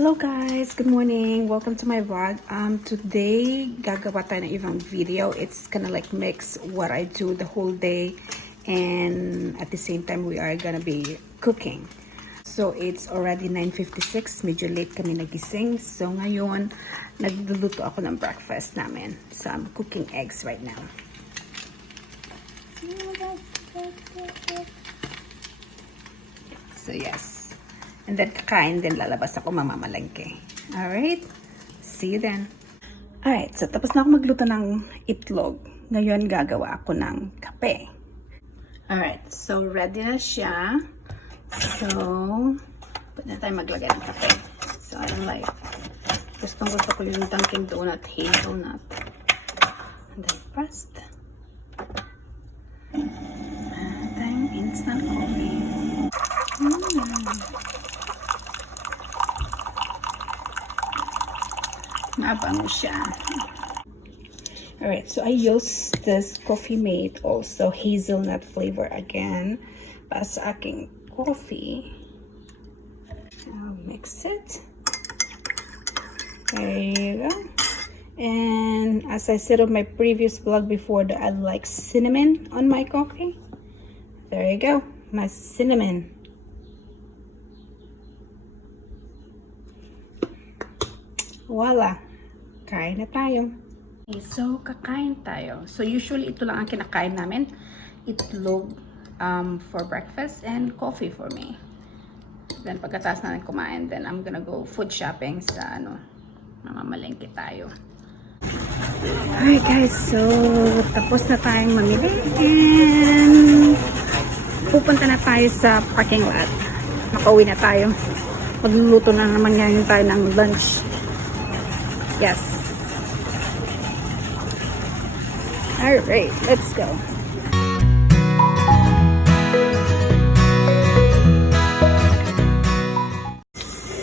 Hello guys, good morning. Welcome to my vlog. Today gagawa tayo ng ibang video. It's gonna like mix what I do the whole day, and at the same time we are gonna be cooking. So it's already 9:56. Medyo late kami nagising. So ngayon nagluluto ako ng breakfast namin. So I'm cooking eggs right now. So yes. And then kakain din, lalabas ako mamamalengke. Alright? See you then. Alright, so tapos na ako magluto ng itlog. Ngayon gagawa ako ng kape. Alright, so ready na siya. So, pwede na tayo maglagay ng kape. So I like, gusto ko yung Dunkin' Donut hazelnut. And then pressed. And then instant coffee. Mabango siya. Alright, so I use this Coffee Mate also hazelnut flavor again para sa aking coffee. I'll mix it. There you go. And as I said on my previous vlog before, that I like cinnamon on my coffee. There you go, my cinnamon. Voila! Kain na tayo. Okay, so kakain tayo. So usually ito lang ang kinakain namin. Itlog for breakfast and coffee for me. Then pagkatapos na kumain, then I'm gonna go food shopping sa mamamalengke tayo. Alright guys, so tapos na tayong mamili and pupunta na tayo sa parking lot. Makauwi na tayo. Magluluto na naman ngayon tayo ng lunch. Yes. Alright, let's go.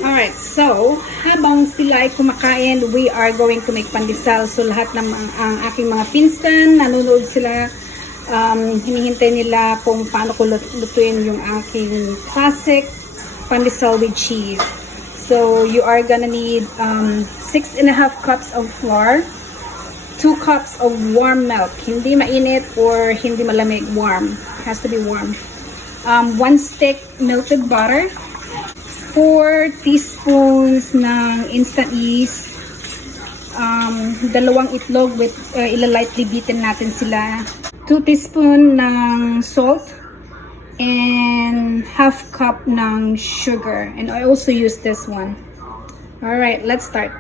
Alright, so habang sila ay kumakain, we are going to make pandesal. So lahat ng ang aking mga pinsan, nanonood sila, hinihintay nila kung paano ko lutuin yung aking classic pandesal with cheese. So you are gonna need 6.5 cups of flour, 2 cups of warm milk, hindi mainit or hindi malamig, warm, it has to be warm, 1 stick melted butter, 4 teaspoons ng instant yeast, 2 itlog with ila-lightly beaten natin sila, 2 teaspoon ng salt, and half cup ng sugar, and I also use this one. Alright, let's start.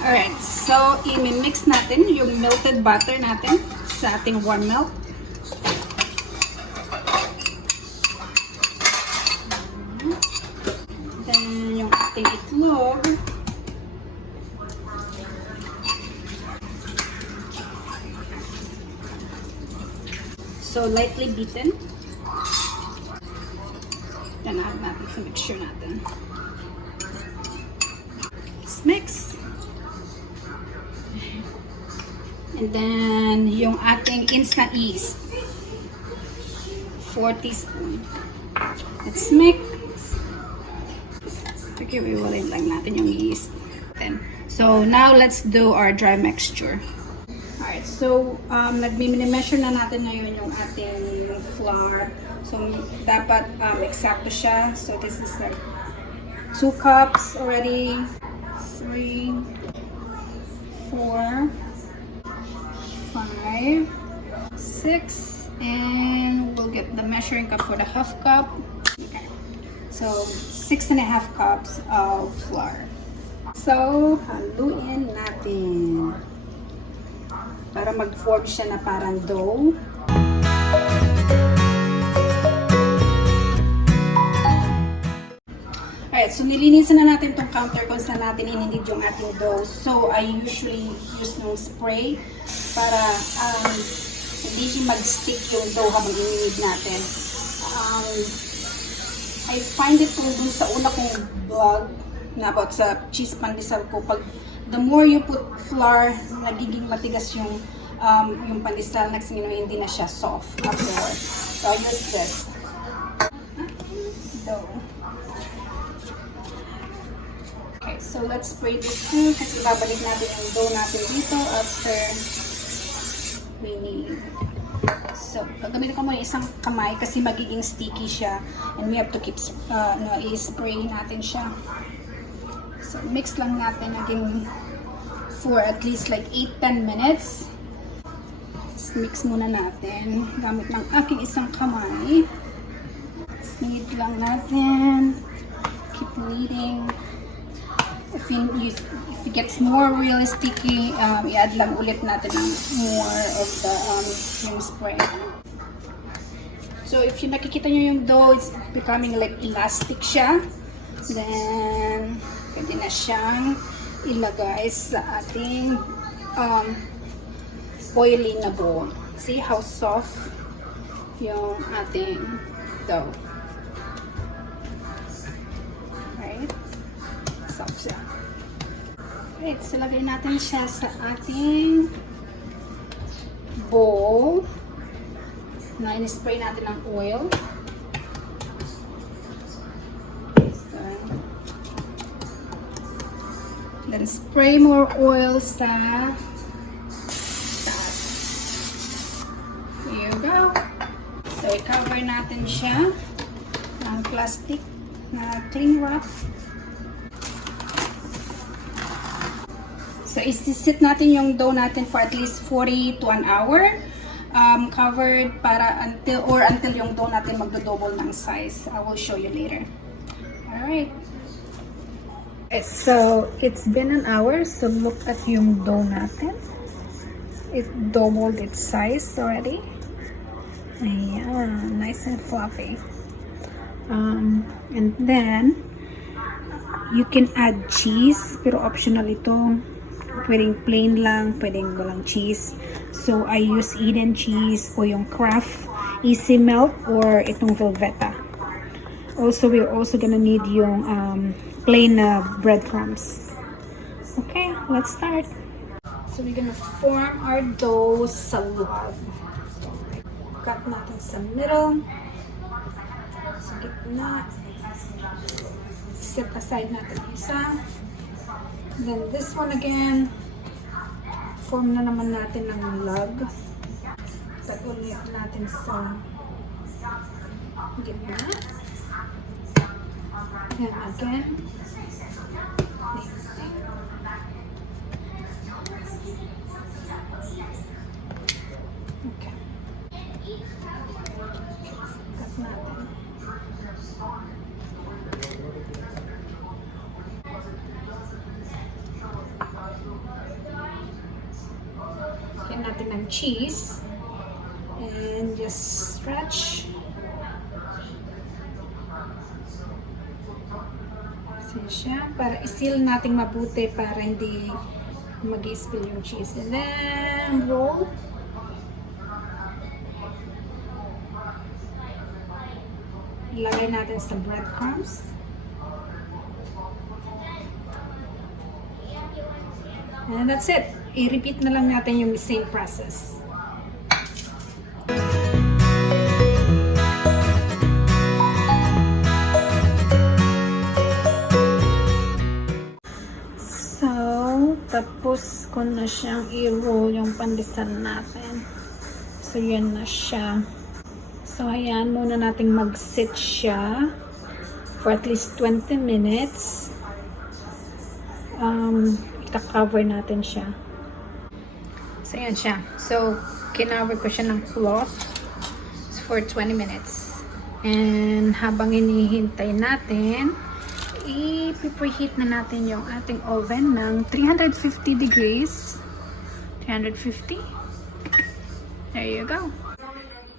Alright, so i-mix natin yung melted butter natin sa ating warm milk. Then yung ating itlog. So, lightly beaten. Then, add natin sa mixture natin. Let's mix. And then, yung ating instant yeast. 4 teaspoons. Let's mix. Okay, iwalay lang natin yung yeast. So, now let's do our dry mixture. Alright, so nagmi-measure na natin ngayon yung ating flour. So dapat eksakto siya. So this is like 2 cups already. 3, 4, 5, 6, and we'll get the measuring cup for the half cup. Okay. So 6.5 cups of flour. So haluin natin para mag-form siya na parang dough. Alright, so nilinisan na natin itong counter kung saan natin inindid yung ating dough. So I usually use ng spray para hindi mag-stick yung dough habang ininid natin. I find it dun sa una kong vlog na about sa cheese pandesal ko, pag the more you put flour, nagiging matigas yung pandesal. Next thing you know, hindi na siya soft afterwards. So I use this dough. So, let's spray this in kasi babalik natin yung dough natin dito after we need. So, gagamitin ko muna isang kamay kasi magiging sticky siya and we have to keep i-spray natin siya. So, mix lang natin again for at least like 8-10 minutes. Just mix muna natin gamit ng aking isang kamay. Knead lang natin. Keep kneading. If it gets more really sticky, i-add lang ulit natin ng more of the cream spray. So if you nakikita nyo yung dough, it's becoming like elastic siya. Then, pwede na siyang ilagay sa ating oily na bowl. See how soft yung ating dough. Right? Soft siya. Right, so lagay natin siya sa ating bowl na in-spray natin ng oil. So, then spray more oil sa taas. Here you go. So, i-cover natin siya ng plastic na cling wrap. So, isi-sit natin yung dough natin for at least 40 to an hour. Covered para until yung dough natin magdo-double ng size. I will show you later. Alright. Okay, so, it's been an hour. So, look at yung dough natin. It doubled its size already. Ayan. Nice and fluffy. And then, you can add cheese. Pero optional ito. Pwedeng plain lang, pwedeng walang cheese. So, I use Eden cheese o yung Kraft Easy Melt or itong Velveta. Also, we're also gonna need yung plain breadcrumbs. Okay, let's start. So, we're gonna form our dough sa loob. So, cut natin sa middle. Sa gitna. Set aside natin isa. Then this one again, form na naman natin ng log. Tag-ulit natin sa gitna. And again. Okay. Cut natin. Lagyan natin ng cheese and just stretch. So siya, para i-seal natin mabuti para hindi mag-spill yung cheese. And then roll. Ilagay natin sa breadcrumbs. And that's it. I-repeat na lang natin yung same process. So, tapos ko na siyang i-roll yung pandesal natin. So, yan na siya. So, ayan, muna nating mag-sit siya for at least 20 minutes. Ita-cover natin siya. So, yan siya. So, kinover ko siya ng cloth for 20 minutes. And habang hinihintay natin, i-preheat na natin yung ating oven ng 350 degrees. 350. There you go.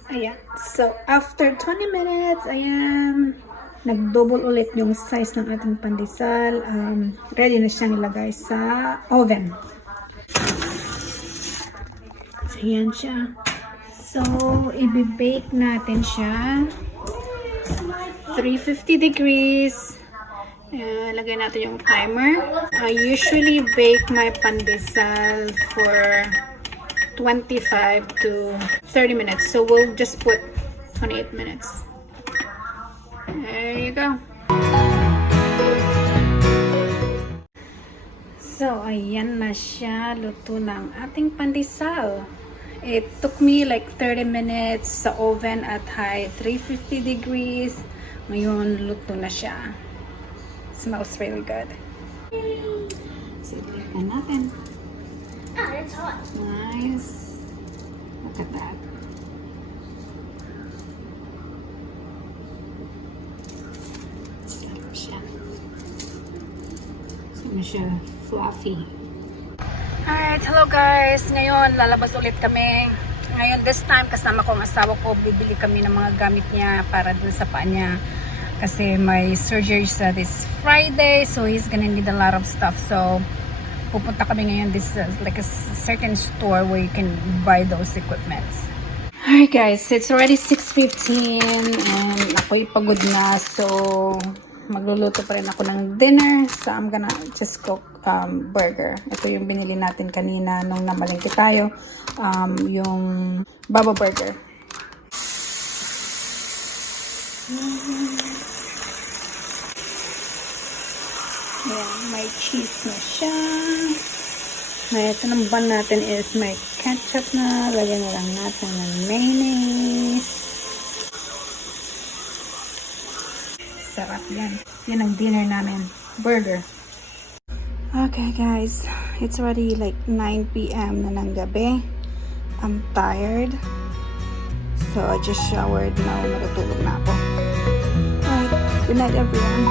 Ayan. So, after 20 minutes, ayan, nag-double ulit yung size ng ating pandesal. Ready na siyang ilagay sa oven. So, ayan siya. So, i-bake natin siya. 350 degrees. Lagay natin yung timer. I usually bake my pandesal for 25 to 30 minutes. So, we'll just put 28 minutes. There you go. Ayan na siya. Luto ng ating pandesal. It took me like 30 minutes sa oven at high 350 degrees. Ngayon, luto na siya. Smells really good. So, tignan natin. Ah, it's hot. Nice. Look at that. Sarap siya. Sarap siya fluffy. Alright, hello guys. Ngayon, lalabas ulit kami. Ngayon, this time, kasama ko ang asawa ko. Bibili kami ng mga gamit niya para dun sa paa niya. Kasi may surgery sa this Friday. So, he's gonna need a lot of stuff. So, pupunta kami ngayon. This is like a certain store where you can buy those equipments. Alright guys, it's already 6:15 and ako'y pagod na. So, magluluto pa rin ako ng dinner. So, I'm gonna just cook burger. Ito yung binili natin kanina nung namalengke tayo. Yung baba burger. Ayan, may cheese na siya. Ito ng bun natin is may ketchup na. Lagyan na lang natin ng mayonnaise. Sarap yan. Yan ang dinner namin. Burger. Okay guys, it's already like 9 p.m. na ng gabi. I'm tired. So I just showered. Now matutulog na ako. Alright, good night everyone.